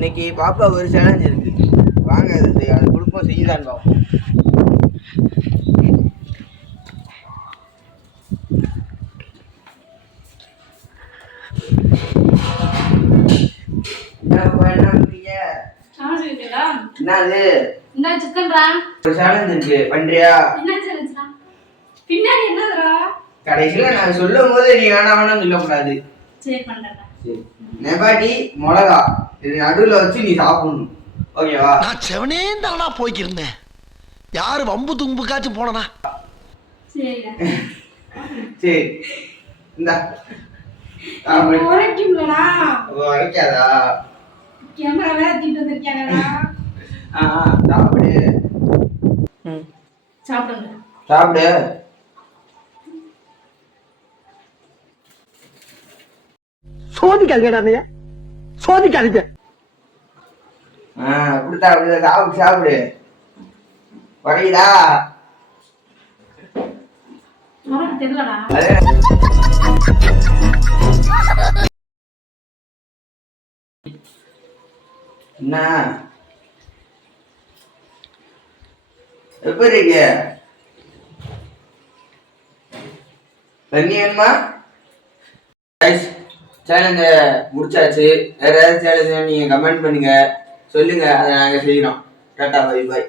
இன்னைக்கு பாப்பா ஒரு சேலஞ்ச் இருக்கு. வாங்க அது கொடுப்போம், செய்யதான் பார்ப்போம். கடைசியில நான் சொல்லும் போது நீ வேணாம் சொல்லக்கூடாது. நெபாட்டி மிளகா இது நடுவுல வச்சு நீ சாப்பிடணும். ஓகேவா? நான் செவனே தானா போய்க்கிருந்தேன். யாரு வம்பு தும்புக்காச்சும் போனா சரி இந்தா உரைக்காதா? சாப்பிடு சாப்பிடு. சோதிக்காதீங்க, சோதிக்காதீங்க. அப்படித்தான் அப்படிதான் சாப்பிடு சாப்பிடு. வரையுதா? என்ன எப்படி இருக்கு? தண்ணி வேணுமா? சேலஞ்ச முடிச்சாச்சு. வேற ஏதாவது சேலஞ்ச நீங்க கமெண்ட் பண்ணுங்க, சொல்லுங்க, அதை நாங்க செய்யறோம். Tata bye bye.